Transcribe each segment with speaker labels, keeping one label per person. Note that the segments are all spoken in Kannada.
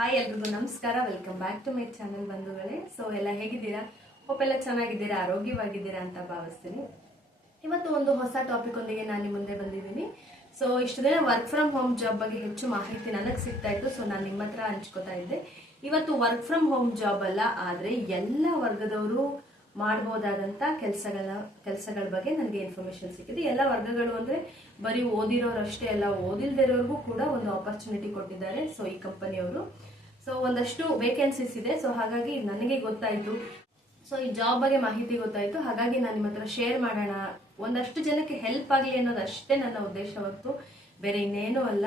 Speaker 1: ಹಾಯ್ ಎಲ್ರಿಗೂ ನಮಸ್ಕಾರ. Welcome back to my channel ಬಂಧುಗಳೇ. ಸೊ ಎಲ್ಲ ಹೇಗಿದ್ದೀರಾ? ಹೋಪ್ ಎಲ್ಲ ಚೆನ್ನಾಗಿದ್ದೀರಾ? ಆರೋಗ್ಯವಾಗಿದ್ದೀರಾ ಅಂತ ಭಾವಿಸ್ತೀನಿ. ಇವತ್ತು ಒಂದು ಹೊಸ ಟಾಪಿಕ್ ಒಂದಿಗೆ ನಾನು ನಿಮ್ಮ ಮುಂದೆ ಬಂದಿದ್ದೀನಿ. ಸೊ ಇಷ್ಟು ದಿನ ವರ್ಕ್ ಫ್ರಮ್ ಹೋಮ್ ಜಾಬ್ ಬಗ್ಗೆ ಹೆಚ್ಚು ಮಾಹಿತಿ ನನಗೆ ಸಿಗ್ತಾ ಇತ್ತು. ಸೊ ನಾನು ನಿಮ್ಮ ಹತ್ರ ಹಂಚ್ಕೋತಾ ಇದ್ದೆ. ಇವತ್ತು ವರ್ಕ್ ಫ್ರಮ್ ಹೋಮ್ ಜಾಬ್ ಅಲ್ಲ, ಆದರೆ ಎಲ್ಲ ವರ್ಗದವರು ಮಾಡ್ಬೋದಾದಂಥ ಕೆಲಸಗಳ ಕೆಲಸಗಳ ಬಗ್ಗೆ ನನಗೆ ಇನ್ಫಾರ್ಮೇಶನ್ ಸಿಕ್ಕಿದೆ. ಎಲ್ಲ ವರ್ಗಗಳು ಅಂದರೆ ಬರೀ ಓದಿರೋರಷ್ಟೇ ಅಲ್ಲ ಓದಿಲ್ದಿರೋರ್ಗೂ ಕೂಡ ಒಂದು ಆಪರ್ಚುನಿಟಿ ಕೊಟ್ಟಿದ್ದಾರೆ. ಸೊ ಈ ಕಂಪನಿಯವರು ಸೊ ಒಂದಷ್ಟು ವೇಕೆನ್ಸೀಸ್ ಇದೆ. ಸೊ ಹಾಗಾಗಿ ನನಗೆ ಗೊತ್ತಾಯಿತು. ಸೊ ಈ ಜಾಬ್ ಬಗ್ಗೆ ಮಾಹಿತಿ ಗೊತ್ತಾಯಿತು. ಹಾಗಾಗಿ ನಾನು ನಿಮ್ಮ ಹತ್ರ ಶೇರ್ ಮಾಡೋಣ. ಒಂದಷ್ಟು ಜನಕ್ಕೆ ಹೆಲ್ಪ್ ಆಗಲಿ ಅನ್ನೋದು ಅಷ್ಟೇ ನನ್ನ ಉದ್ದೇಶವತ್ತು ಬೇರೆ ಇನ್ನೇನೂ ಅಲ್ಲ.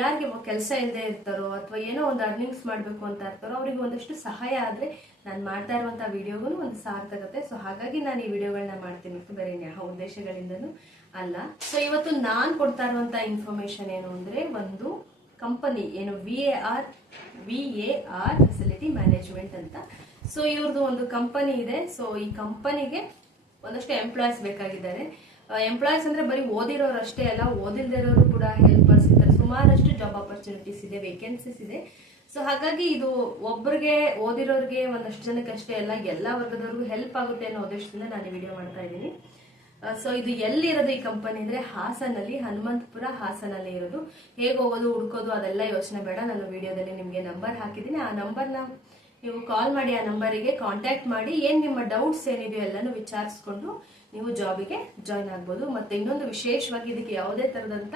Speaker 1: ಯಾರಿಗೆ ಕೆಲಸ ಇಲ್ಲದೆ ಇರ್ತಾರೋ ಅಥವಾ ಏನೋ ಒಂದು ಅರ್ನಿಂಗ್ಸ್ ಮಾಡಬೇಕು ಅಂತ ಇರ್ತಾರೋ ಅವರಿಗೆ ಒಂದಷ್ಟು ಸಹಾಯ ಆದರೆ ನಾನು ಮಾಡ್ತಾ ಇರುವಂಥ ವಿಡಿಯೋಗೂ ಒಂದು ಸಾರ್ಥಕತೆ. ಸೊ ಹಾಗಾಗಿ ನಾನು ಈ ವಿಡಿಯೋಗಳನ್ನ ಮಾಡ್ತೀನಿ ಮತ್ತು ಬೇರೆ ಯಾವ ಉದ್ದೇಶಗಳಿಂದನೂ ಅಲ್ಲ. ಸೊ ಇವತ್ತು ನಾನು ಕೊಡ್ತಾ ಇರುವಂಥ ಇನ್ಫಾರ್ಮೇಶನ್ ಏನು ಅಂದರೆ ಒಂದು ಕಂಪನಿ ಏನು V A R V A R facility management ಅಂತ. ಸೊ ಇವ್ರದ್ದು ಒಂದು ಕಂಪನಿ ಇದೆ. ಸೊ ಈ ಕಂಪನಿಗೆ ಒಂದಷ್ಟು ಎಂಪ್ಲಾಯ್ಸ್ ಬೇಕಾಗಿದ್ದಾರೆ. ಎಂಪ್ಲಾಯ್ಸ್ ಅಂದ್ರೆ ಬರೀ ಓದಿರೋರು ಅಷ್ಟೇ ಅಲ್ಲ, ಓದಿಲ್ದಿರೋರು ಕೂಡ ಹೆಲ್ಪರ್ಸ್ ಇದ್ದಾರೆ ಸುಮಾರಷ್ಟು ಜಾಬ್ ಆಪರ್ಚುನಿಟೀಸ್ ಇದೆ ವೇಕೆನ್ಸೀಸ್ ಇದೆ. ಸೊ ಹಾಗಾಗಿ ಇದು ಒಬ್ಬರಿಗೆ ಓದಿರೋರಿಗೆ ಒಂದಷ್ಟು ಜನಕ್ಕೆ ಅಷ್ಟೇ ಅಲ್ಲ, ಎಲ್ಲ ವರ್ಗದವ್ರಿಗೂ ಹೆಲ್ಪ್ ಆಗುತ್ತೆ ಅನ್ನೋ ಉದ್ದೇಶದಿಂದ ನಾನು ಈ ವಿಡಿಯೋ ಮಾಡ್ತಾ ಇದ್ದೀನಿ. ಸೊ ಇದು ಎಲ್ಲಿರೋದು ಈ ಕಂಪನಿ ಅಂದ್ರೆ ಹಾಸನಲ್ಲಿ, ಹನುಮಂತಪುರ ಹಾಸನಲ್ಲಿ ಇರೋದು. ಹೇಗೆ ಹೋಗೋದು, ಹುಡ್ಕೋದು ಅದೆಲ್ಲ ಯೋಚನೆ ಬೇಡ. ನಾನು ವಿಡಿಯೋದಲ್ಲಿ ನಿಮಗೆ ನಂಬರ್ ಹಾಕಿದ್ದೀನಿ. ಆ ನಂಬರ್ನ ನೀವು ಕಾಲ್ ಮಾಡಿ ಆ ನಂಬರಿಗೆ ಕಾಂಟ್ಯಾಕ್ಟ್ ಮಾಡಿ ಏನು ನಿಮ್ಮ ಡೌಟ್ಸ್ ಏನಿದೆಯೋ ಎಲ್ಲಾನು ವಿಚಾರಿಸ್ಕೊಂಡು ನೀವು ಜಾಬಿಗೆ ಜಾಯ್ನ್ ಆಗ್ಬೋದು. ಮತ್ತೆ ಇನ್ನೊಂದು ವಿಶೇಷವಾಗಿ ಇದಕ್ಕೆ ಯಾವುದೇ ತರದಂತ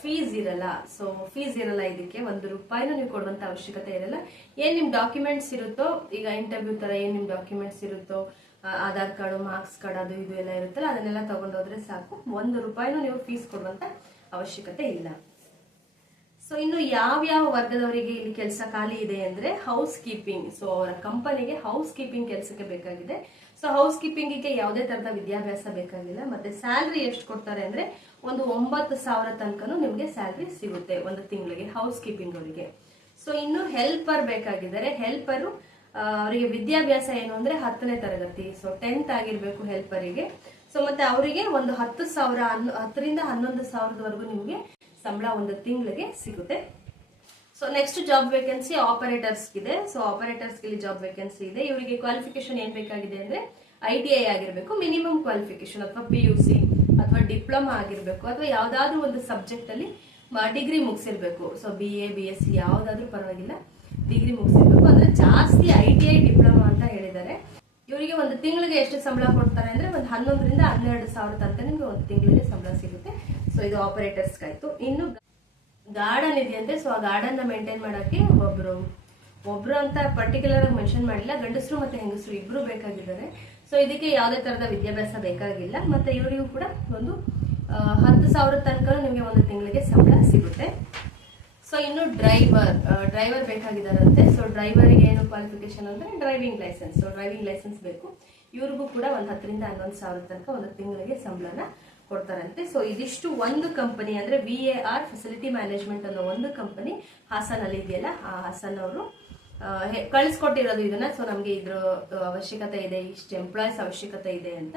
Speaker 1: ಫೀಸ್ ಇರಲ್ಲ. ಸೊ ಫೀಸ್ ಇರಲ್ಲ ಇದಕ್ಕೆ. ಒಂದು ರೂಪಾಯಿನೂ ನೀವು ಕೊಡುವಂತ ಅವಶ್ಯಕತೆ ಇರಲ್ಲ. ಏನ್ ನಿಮ್ ಡಾಕ್ಯುಮೆಂಟ್ಸ್ ಇರುತ್ತೋ, ಈಗ ಇಂಟರ್ವ್ಯೂ ತರ ಏನ್ ನಿಮ್ ಡಾಕ್ಯುಮೆಂಟ್ಸ್ ಇರುತ್ತೋ ಆಧಾರ್ ಕಾರ್ಡು ಮಾರ್ಕ್ಸ್ ಕಾರ್ಡ್, ಅದು ಇದು ಎಲ್ಲ ಇರುತ್ತಲ್ಲ, ಅದನ್ನೆಲ್ಲ ತಗೊಂಡೋದ್ರೆ ಸಾಕು. ಒಂದು ರೂಪಾಯಿನೂ ನೀವು ಫೀಸ್ ಕೊಡುವಂತ ಅವಶ್ಯಕತೆ ಇಲ್ಲ. ಸೊ ಇನ್ನು ಯಾವ ಯಾವ ವರ್ಗದವರಿಗೆ ಇಲ್ಲಿ ಕೆಲಸ ಖಾಲಿ ಇದೆ ಅಂದ್ರೆ ಹೌಸ್ ಕೀಪಿಂಗ್ ಸೊ ಅವರ ಕಂಪನಿಗೆ ಹೌಸ್ ಕೀಪಿಂಗ್ ಕೆಲಸಕ್ಕೆ ಬೇಕಾಗಿದೆ. ಸೊ ಹೌಸ್ ಕೀಪಿಂಗಿಗೆ ಯಾವುದೇ ತರದ ವಿದ್ಯಾಭ್ಯಾಸ ಬೇಕಾಗಿಲ್ಲ. ಮತ್ತೆ ಸ್ಯಾಲ್ರಿ ಎಷ್ಟು ಕೊಡ್ತಾರೆ ಅಂದ್ರೆ ಒಂದು ಒಂಬತ್ತು ಸಾವಿರ ತನಕನೂ ನಿಮಗೆ ಸ್ಯಾಲ್ರಿ ಸಿಗುತ್ತೆ ಒಂದು ತಿಂಗಳಿಗೆ ಹೌಸ್ ಕೀಪಿಂಗ್ ಅವರಿಗೆ. ಸೊ ಇನ್ನು ಹೆಲ್ಪರ್ ಬೇಕಾಗಿದ್ದಾರೆ ಹೆಲ್ಪರು ಅವರಿಗೆ ವಿದ್ಯಾಭ್ಯಾಸ ಏನು ಅಂದ್ರೆ ಹತ್ತನೇ ತರಗತಿ. ಸೊ ಟೆಂತ್ ಆಗಿರ್ಬೇಕು ಹೆಲ್ಪರಿಗೆ ಸೊ ಮತ್ತೆ ಅವರಿಗೆ ಒಂದು ಹತ್ತು ಸಾವಿರ ಹತ್ತರಿಂದ ಹನ್ನೊಂದು ಸಾವಿರದವರೆಗೂ ನಿಮಗೆ ಸಂಬಳ ಒಂದು ತಿಂಗಳಿಗೆ ಸಿಗುತ್ತೆ. So next job vacancy operators ಇದೆ ಸೊ ಆಪರೇಟರ್ಸ್ ಇಲ್ಲಿ ಜಾಬ್ ವೇಕೆನ್ಸಿ ಇದೆ. ಇವರಿಗೆ ಕ್ವಾಲಿಫಿಕೇಶನ್ ಏನ್ ಬೇಕಾಗಿದೆ ಅಂದ್ರೆ ಐ ಟಿ ಐ ಆಗಿರಬೇಕು ಮಿನಿಮಮ್ ಕ್ವಾಲಿಫಿಕೇಶನ್ ಅಥವಾ ಪಿ ಯು ಸಿ ಅಥವಾ ಡಿಪ್ಲೊಮಾ ಆಗಿರಬೇಕು, ಅಥವಾ ಯಾವ್ದಾದ್ರು ಒಂದು ಸಬ್ಜೆಕ್ಟ್ ಅಲ್ಲಿ degree ಮುಗಿಸಿರ್ಬೇಕು. So B A B S C ಯಾವ್ದಾದ್ರೂ ಪರವಾಗಿಲ್ಲ ಡಿಗ್ರಿ ಮುಗಿಸಿರ್ಬೇಕು. ಅಂದ್ರೆ ಜಾಸ್ತಿ ಐ ಟಿ ಐ ಡಿಪ್ಲೊಮಾ ಅಂತ ಹೇಳಿದ್ದಾರೆ. ಇವರಿಗೆ ಒಂದು ತಿಂಗಳಿಗೆ ಎಷ್ಟು ಸಂಬಳ ಕೊಡ್ತಾರೆ ಅಂದ್ರೆ ಒಂದು ಹನ್ನೊಂದರಿಂದ ಹನ್ನೆರಡು ಸಾವಿರ ತನಕ ನಿಮ್ಗೆ ಒಂದು ತಿಂಗಳಿಗೆ ಸಂಬಳ ಸಿಗುತ್ತೆ. ಸೊ ಇದು ಆಪರೇಟರ್ಸ್ ಆಯ್ತು. ಇನ್ನು ಗಾರ್ಡನ್ ಇದೆಯಂತೆ ಸೊ ಆ ಗಾರ್ಡನ್ನ ಮೇಂಟೈನ್ ಮಾಡೋಕೆ ಒಬ್ರು. ಒಬ್ರು ಅಂತ ಪರ್ಟಿಕ್ಯುಲರ್ ಆಗಿ ಮೆನ್ಷನ್ ಮಾಡಿಲ್ಲ. ಗಂಡಸರು ಮತ್ತೆ ಹೆಂಗಸರು ಇಬ್ರು ಬೇಕಾಗಿದ್ದಾರೆ. ಸೊ ಇದಕ್ಕೆ ಯಾವುದೇ ತರದ ವಿದ್ಯಾಭ್ಯಾಸ ಬೇಕಾಗಿಲ್ಲ. ಮತ್ತೆ ಇವರಿಗೂ ಕೂಡ ಒಂದು ಹತ್ತು ಸಾವಿರ ತನಕ ನಿಮಗೆ ಒಂದು ತಿಂಗಳಿಗೆ ಸಂಬಳ ಸಿಗುತ್ತೆ. ಸೊ ಇನ್ನು ಡ್ರೈವರ್ ಡ್ರೈವರ್ ಬೇಕಾಗಿದ್ದಾರಂತೆ. ಸೊ ಡ್ರೈವರ್ಗೆ ಏನು ಕ್ವಾಲಿಫಿಕೇಶನ್ ಅಂದ್ರೆ driving licence so driving licence ಬೇಕು. ಇವ್ರಿಗೂ ಕೂಡ ಒಂದು ಹತ್ತರಿಂದ ಹನ್ನೊಂದು ಸಾವಿರ ತನಕ ಒಂದು ತಿಂಗಳಿಗೆ ಸಂಬಳನ ಕೊಡ್ತಾರಂತೆ. ಸೊ ಇದಿಷ್ಟು ಒಂದು ಕಂಪನಿ ಅಂದ್ರೆ V A R facility management ಅನ್ನೋ ಒಂದು ಕಂಪನಿ ಹಾಸನಲ್ಲಿ ಇದೆಯಲ್ಲ ಆ ಹಾಸನ್ ಅವರು ಕಳಿಸ್ಕೊಟ್ಟಿರೋದು ಇದನ್ನ. ಸೊ ನಮಗೆ ಇದ್ರ ಅವಶ್ಯಕತೆ ಇದೆ, ಇಷ್ಟು ಎಂಪ್ಲಾಯ್ಸ್ ಅವಶ್ಯಕತೆ ಇದೆ ಅಂತ.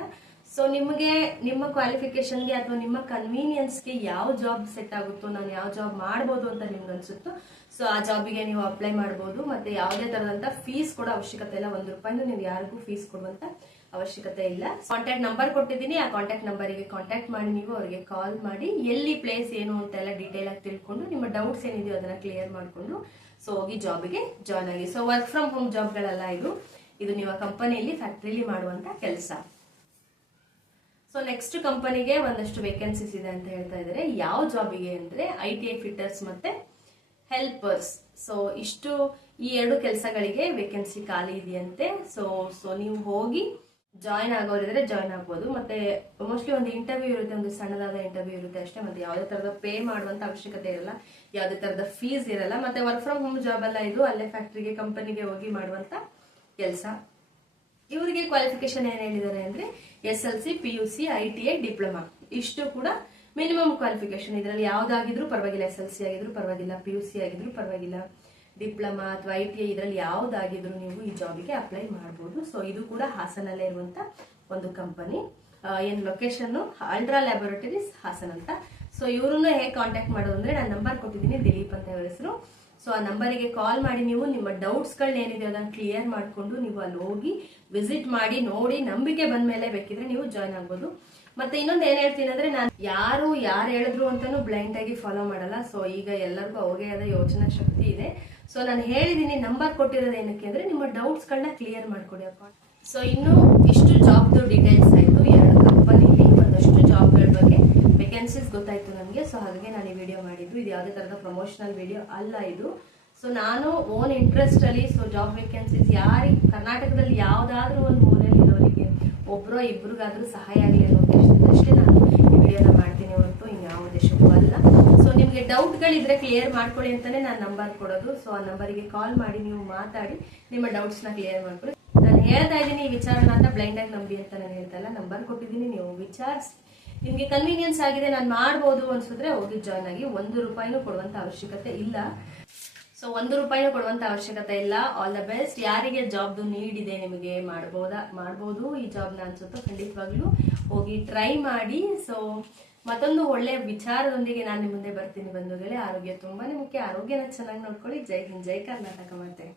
Speaker 1: ಸೊ ನಿಮಗೆ, ನಿಮ್ಮ ಕ್ವಾಲಿಫಿಕೇಶನ್ಗೆ ಅಥವಾ ನಿಮ್ಮ ಕನ್ವೀನಿಯನ್ಸ್ಗೆ ಯಾವ ಜಾಬ್ ಸೆಟ್ ಆಗುತ್ತೋ, ನಾನು ಯಾವ ಜಾಬ್ ಮಾಡ್ಬೋದು ಅಂತ ನಿಮ್ಗೆ ಅನ್ಸುತ್ತೋ ಸೊ ಆ ಜಾಬಿಗೆ ನೀವು ಅಪ್ಲೈ ಮಾಡ್ಬೋದು, ಮತ್ತೆ ಯಾವುದೇ ತರದಂತ ಫೀಸ್ ಕೂಡ ಅವಶ್ಯಕತೆ ಇಲ್ಲ. ಒಂದು ರೂಪಾಯಿನೂ ನೀವು ಯಾರಿಗೂ ಫೀಸ್ ಕೊಡುವಂತ ಅವಶ್ಯಕತೆ ಇಲ್ಲ. ಕಾಂಟ್ಯಾಕ್ಟ್ ನಂಬರ್ ಕೊಟ್ಟಿದ್ದೀನಿ. ಆ ಕಾಂಟ್ಯಾಕ್ಟ್ ನಂಬರಿಗೆ ಕಾಂಟ್ಯಾಕ್ಟ್ ಮಾಡಿ, ನೀವು ಅವರಿಗೆ ಕಾಲ್ ಮಾಡಿ, ಎಲ್ಲಿ ಪ್ಲೇಸ್ ಏನು ಅಂತ ಎಲ್ಲ ಡೀಟೇಲ್ ಆಗಿ ತಿಳ್ಕೊಂಡು, ನಿಮ್ಮ ಡೌಟ್ಸ್ ಏನಿದೆಯೋ ಅದನ್ನ ಕ್ಲಿಯರ್ ಮಾಡಿಕೊಂಡು ಸೊ ಹೋಗಿ ಜಾಬಿಗೆ ಜಾಯ್ನ್ ಆಗಿ. ಸೊ ವರ್ಕ್ ಫ್ರಮ್ ಹೋಮ್ ಜಾಬ್ಗಳೆಲ್ಲ ಇದು. ಇದು ನೀವು ಕಂಪನಿಯಲ್ಲಿ ಫ್ಯಾಕ್ಟ್ರಿಲಿ ಮಾಡುವಂತ ಕೆಲಸ. ಸೊ ನೆಕ್ಸ್ಟ್ ಕಂಪನಿಗೆ ಒಂದಷ್ಟು ವೇಕೆನ್ಸೀಸ್ ಇದೆ ಅಂತ ಹೇಳ್ತಾ ಇದ್ದಾರೆ. ಯಾವ ಜಾಬಿಗೆ ಅಂದ್ರೆ ಐ ಟಿ ಐ ಫಿಟ್ಟರ್ಸ್ ಮತ್ತೆ ಹೆಲ್ಪರ್ಸ್ ಸೊ ಇಷ್ಟು ಈ ಎರಡು ಕೆಲಸಗಳಿಗೆ ವೇಕೆನ್ಸಿ ಖಾಲಿ ಇದೆಯಂತೆ. ಸೊ ಸೊ ನೀವು ಹೋಗಿ ಜಾಯ್ನ್ ಆಗೋರಿದ್ರೆ ಜಾಯ್ನ್ ಆಗ್ಬೋದು. ಮತ್ತೆ ಮೋಸ್ಟ್ಲಿ ಒಂದು ಇಂಟರ್ವ್ಯೂ ಇರುತ್ತೆ, ಒಂದು ಸಣ್ಣದಾದ ಇಂಟರ್ವ್ಯೂ ಇರುತ್ತೆ ಅಷ್ಟೇ. ಮತ್ತೆ ಯಾವುದೇ ತರದ ಪೇ ಮಾಡುವಂತ ಅವಶ್ಯಕತೆ ಇರಲ್ಲ. ಯಾವುದೇ ತರದ ಫೀಸ್ ಇರಲ್ಲ. ಮತ್ತೆ ವರ್ಕ್ ಫ್ರಮ್ ಹೋಮ್ ಜಾಬ್ ಎಲ್ಲ ಇದು ಅಲ್ಲೇ ಫ್ಯಾಕ್ಟ್ರಿಗೆ ಕಂಪನಿಗೆ ಹೋಗಿ ಮಾಡುವಂತ ಕೆಲಸ. ಇವರಿಗೆ ಕ್ವಾಲಿಫಿಕೇಶನ್ ಏನ್ ಹೇಳಿದ್ದಾರೆ ಅಂದ್ರೆ S L C P U C I T I diploma ಇಷ್ಟು ಕೂಡ ಮಿನಿಮಮ್ ಕ್ವಾಲಿಫಿಕೇಶನ್ ಇದರಲ್ಲಿ ಯಾವ್ದಾಗಿದ್ರು ಪರವಾಗಿಲ್ಲ. ಎಸ್ ಎಲ್ ಸಿ ಆಗಿದ್ರು ಪರವಾಗಿಲ್ಲ ಪಿ ಯು ಸಿ ಆಗಿದ್ರು ಪರವಾಗಿಲ್ಲ. ಡಿಪ್ಲೊಮಾ ಅಥವಾ ಐ ಟಿ ಐ ಇದರಲ್ಲಿ ಯಾವ್ದಾಗಿದ್ರು ನೀವು ಈ ಜಾಬಿಗೆ ಅಪ್ಲೈ ಮಾಡಬಹುದು ಸೊ ಇದು ಕೂಡ ಹಾಸನಲ್ಲೇ ಇರುವಂತ ಒಂದು ಕಂಪನಿ ಏನ್ ಲೊಕೇಶನ್ ಅಲ್ಟ್ರಾ ಲ್ಯಾಬೊರೇಟರೀಸ್ ಹಾಸನ್ ಅಂತ. ಸೊ ಇವ್ರನ್ನ ಹೇಗೆ ಕಾಂಟ್ಯಾಕ್ಟ್ ಮಾಡೋದು ಅಂದ್ರೆ ನಾನು ನಂಬರ್ ಕೊಟ್ಟಿದ್ದೀನಿ, ದಿಲೀಪ್ ಅಂತ ಹೆಸರು. ಸೊ ಆ ನಂಬರಿಗೆ ಕಾಲ್ ಮಾಡಿ ನೀವು ನಿಮ್ಮ ಡೌಟ್ಸ್ಗಳನ್ನ ಏನಿದೆ ಅದನ್ನ ಕ್ಲಿಯರ್ ಮಾಡಿಕೊಂಡು ನೀವು ಅಲ್ಲಿ ಹೋಗಿ ವಿಸಿಟ್ ಮಾಡಿ ನೋಡಿ ನಂಬಿಕೆ ಬಂದ ಮೇಲೆ ಬೇಕಿದ್ರೆ ನೀವು ಜಾಯ್ನ್ ಆಗ್ಬೋದು. ಮತ್ತೆ ಇನ್ನೊಂದು ಏನ್ ಹೇಳ್ತೀನಿ ಅಂದ್ರೆ ನಾನು ಯಾರು ಯಾರು ಹೇಳಿದ್ರು ಅಂತಾನು ಬ್ಲೈಂಡ್ ಆಗಿ ಫಾಲೋ ಮಾಡಲ್ಲ. ಸೊ ಈಗ ಎಲ್ಲರಿಗೂ ಅವ್ರಿಗೆ ಆದ ಯೋಚನಾ ಶಕ್ತಿ ಇದೆ. ಸೊ ನಾನು ಹೇಳಿದೀನಿ ನಂಬರ್ ಕೊಟ್ಟಿರೋದು ಏನಕ್ಕೆ ಅಂದ್ರೆ ನಿಮ್ಮ ಡೌಟ್ಸ್ಗಳನ್ನ ಕ್ಲಿಯರ್ ಮಾಡ್ಕೊಡಿ ಅಪ್ಪ. ಸೊ ಇನ್ನು ಇಷ್ಟು ಜಾಬ್ದು ಡೀಟೇಲ್ಸ್ ಆಯ್ತು. ಎರಡು ಕಂಪನಿಲಿ ಒಂದಷ್ಟು ಜಾಬ್ಗಳ ಬಗ್ಗೆ ವೇಕೆನ್ಸೀಸ್ ಗೊತ್ತಾಯ್ತು ನಮಗೆ. ಸೊ ಹಾಗಾಗಿ ನಾನು ಈ ವಿಡಿಯೋ ಮಾಡಿದ್ದು. ಇದು ಯಾವುದೇ ತರಹದ ಪ್ರಮೋಷನಲ್ ವಿಡಿಯೋ ಅಲ್ಲ ಇದು. ಸೊ ನಾನು ಓನ್ ಇಂಟ್ರೆಸ್ಟಲ್ಲಿ ಸೊ ಜಾಬ್ ವೇಕೆನ್ಸೀಸ್ ಯಾರಿಗೆ, ಕರ್ನಾಟಕದಲ್ಲಿ ಯಾವ್ದಾದ್ರೂ ಒಂದು ಮೂಲೆಯಲ್ಲಿ ಇರೋರಿಗೆ ಒಬ್ಬರೋ ಇಬ್ರಿಗಾದ್ರೂ ಸಹಾಯ ಆಗಲಿ ಅನ್ನೋ ಉದ್ದೇಶದಿಂದ ಅಷ್ಟೇ ನಾನು ಈ ವಿಡಿಯೋನ ಮಾಡ್ತೀನಿ ಹೊರತು ಯಾವ ಉದ್ದೇಶಕ್ಕೂ ಅಲ್ಲ. ಸೊ ನಿಮಗೆ ಡೌಟ್ಗಳಿದ್ರೆ ಕ್ಲಿಯರ್ ಮಾಡ್ಕೊಳ್ಳಿ ಅಂತಾನೆ ನಾನು ನಂಬರ್ ಕೊಡೋದು. ಸೊ ಆ ನಂಬರಿಗೆ ಕಾಲ್ ಮಾಡಿ ನೀವು ಮಾತಾಡಿ, ನಿಮ್ಮ ಡೌಟ್ಸ್ನ ಕ್ಲಿಯರ್ ಮಾಡ್ಕೊಳ್ಳಿ. ನಾನು ಹೇಳ್ತಾ ಇದ್ದೀನಿ ಈ ವಿಚಾರನ ಅಂತ ಬ್ಲೈಂಡಾಗಿ ನಂಬಿ ಅಂತ ನಾನು ಹೇಳ್ತಾ ಇಲ್ಲ. ನಂಬರ್ ಕೊಟ್ಟಿದ್ದೀನಿ, ನೀವು ವಿಚಾರಿಸಿ. ನಿಮ್ಗೆ ಕನ್ವೀನಿಯನ್ಸ್ ಆಗಿದೆ, ನಾನು ಮಾಡ್ಬೋದು ಅನ್ಸಿದ್ರೆ ಹೋಗಿ ಜಾಯ್ನ್ ಆಗಿ ಒಂದು ರೂಪಾಯಿನೂ ಕೊಡುವಂತ ಅವಶ್ಯಕತೆ ಇಲ್ಲ. ಸೊ ಒಂದು ರೂಪಾಯಿನೂ ಕೊಡುವಂತ ಅವಶ್ಯಕತೆ ಇಲ್ಲ. ಆಲ್ ದ ಬೆಸ್ಟ್ ಯಾರಿಗೆ ಜಾಬ್ದು ನೀಡಿದೆ ನಿಮಗೆ ಮಾಡ್ಬೋದಾ, ಮಾಡ್ಬೋದು ಈ ಜಾಬ್ನ ಅನ್ಸುತ್ತೋ ಖಂಡಿತವಾಗ್ಲೂ ಹೋಗಿ ಟ್ರೈ ಮಾಡಿ. ಸೊ ಮತ್ತೊಂದು ಒಳ್ಳೆಯ ವಿಚಾರದೊಂದಿಗೆ ನಾನು ನಿಮ್ಮ ಮುಂದೆ ಬರ್ತೀನಿ ಬಂಧುಗಳೇ. ಆರೋಗ್ಯ ತುಂಬಾನೇ ಮುಖ್ಯ. ಆರೋಗ್ಯನ ಚೆನ್ನಾಗಿ ನೋಡ್ಕೊಳ್ಳಿ. ಜೈ ಹಿಂದ್, ಜೈ ಕರ್ನಾಟಕ ಮಾಡ್ತೇನೆ.